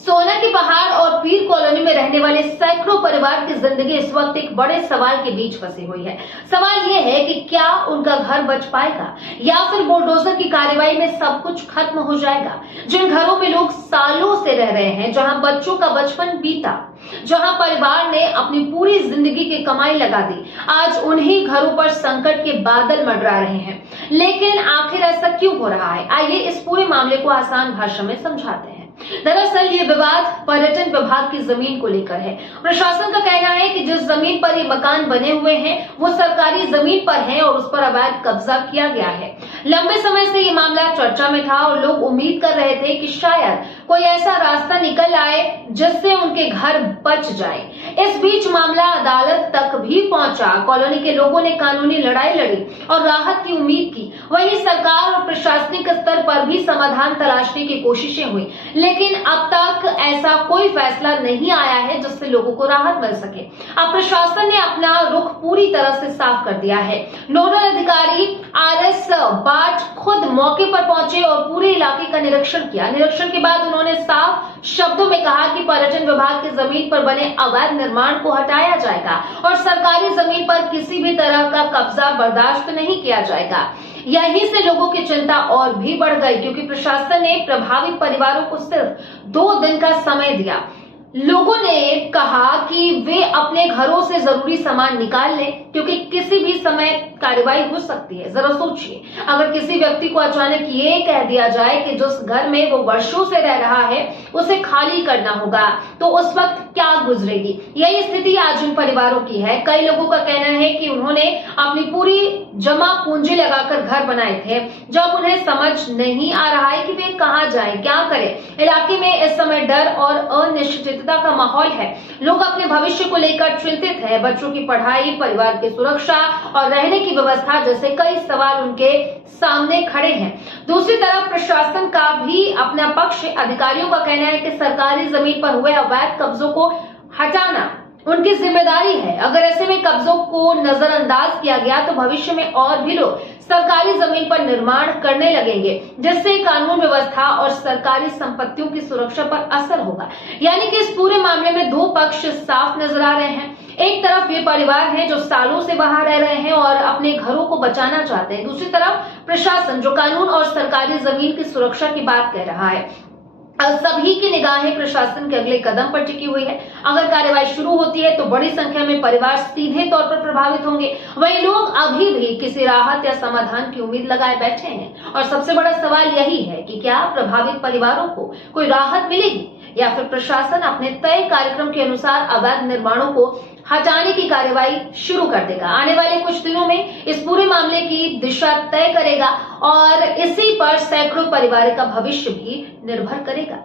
सोना की पहाड़ और पीर कॉलोनी में रहने वाले सैकड़ों परिवार की जिंदगी इस वक्त एक बड़े सवाल के बीच फंसी हुई है। सवाल ये है कि क्या उनका घर बच पाएगा या फिर बुलडोजर की कार्रवाई में सब कुछ खत्म हो जाएगा। जिन घरों में लोग सालों से रह रहे हैं, जहां बच्चों का बचपन बीता, जहां परिवार ने अपनी पूरी जिंदगी की कमाई लगा दी, आज उन्हीं घरों पर संकट के बादल मंडरा रहे हैं। लेकिन आखिर ऐसा क्यों हो रहा है? आइए इस पूरे मामले को आसान भाषा में समझाते हैं। दरअसल ये विवाद पर्यटन विभाग की जमीन को लेकर है। प्रशासन का कहना है कि जिस जमीन पर ये मकान बने हुए हैं वो सरकारी जमीन पर है और उस पर अवैध कब्जा किया गया है। लंबे समय से ये मामला चर्चा में था और लोग उम्मीद कर रहे थे कि शायद कोई ऐसा रास्ता निकल आए जिससे उनके घर बच जाए। इस बीच मामला अदालत तक भी पहुंचा। कॉलोनी के लोगों ने कानूनी लड़ाई लड़ी और राहत की उम्मीद की। वहीं सरकार और प्रशासनिक स्तर पर भी समाधान तलाशने की कोशिशें हुई, लेकिन अब तक ऐसा कोई फैसला नहीं आया है जिससे लोगों को राहत मिल सके। अब प्रशासन ने अपना रुख पूरी तरह से साफ कर दिया है। नोडल अधिकारी RS बाट खुद मौके पर पहुंचे और पूरे इलाके का निरीक्षण किया। निरीक्षण के बाद उन्होंने साफ शब्दों में कहा कि पर्यटन विभाग की जमीन पर बने अवैध निर्माण को हटाया जाएगा और सरकारी जमीन पर किसी भी तरह का कब्जा बर्दाश्त नहीं किया जाएगा। यहीं से लोगों की चिंता और भी बढ़ गई, क्योंकि प्रशासन ने प्रभावित परिवारों को सिर्फ 2 दिन का समय दिया। लोगों ने कहा कि वे अपने घरों से जरूरी सामान निकाल लें, क्योंकि किसी भी समय कार्रवाई हो सकती है। जरा सोचिए, अगर किसी व्यक्ति को अचानक ये कह दिया जाए कि जिस घर में वो वर्षों से रह रहा है उसे खाली करना होगा, तो उस वक्त क्या गुजरेगी। यही स्थिति आज उन परिवारों की है। कई लोगों का कहना है कि उन्होंने अपनी पूरी जमा पूंजी लगाकर घर बनाए थे, जब उन्हें समझ नहीं आ रहा है कि वे कहां जाएं, क्या करें। इलाके में इस समय डर और अनिश्चितता का माहौल है। लोग अपने भविष्य को लेकर चिंतित हैं। बच्चों की पढ़ाई, परिवार की सुरक्षा और रहने की व्यवस्था जैसे कई सवाल उनके सामने खड़े हैं। दूसरी तरफ प्रशासन का भी अपना पक्ष। अधिकारियों का कहना है कि सरकारी जमीन पर हुए अवैध कब्जों को हटाना उनकी जिम्मेदारी है। अगर ऐसे में कब्जों को नजरअंदाज किया गया तो भविष्य में और भी लोग सरकारी जमीन पर निर्माण करने लगेंगे, जिससे कानून व्यवस्था और सरकारी संपत्तियों की सुरक्षा पर असर होगा। यानी कि इस पूरे मामले में 2 पक्ष साफ नजर आ रहे हैं। एक तरफ ये परिवार हैं जो सालों से वहां रह रहे हैं और अपने घरों को बचाना चाहते हैं। दूसरी तरफ प्रशासन जो कानून और सरकारी जमीन की सुरक्षा की बात कह रहा है। सभी की निगाहें प्रशासन के अगले कदम पर टिकी हुई है। अगर कार्रवाई शुरू होती है तो बड़ी संख्या में परिवार सीधे तौर पर प्रभावित होंगे। वहीं लोग अभी भी किसी राहत या समाधान की उम्मीद लगाए बैठे हैं और सबसे बड़ा सवाल यही है कि क्या प्रभावित परिवारों को कोई राहत मिलेगी या फिर प्रशासन अपने तय कार्यक्रम के अनुसार अवैध निर्माणों को हटाने की कार्रवाई शुरू कर देगा। आने वाले कुछ दिनों में इस पूरे मामले की दिशा तय करेगा और इसी पर सैकड़ों परिवार का भविष्य भी निर्भर करेगा।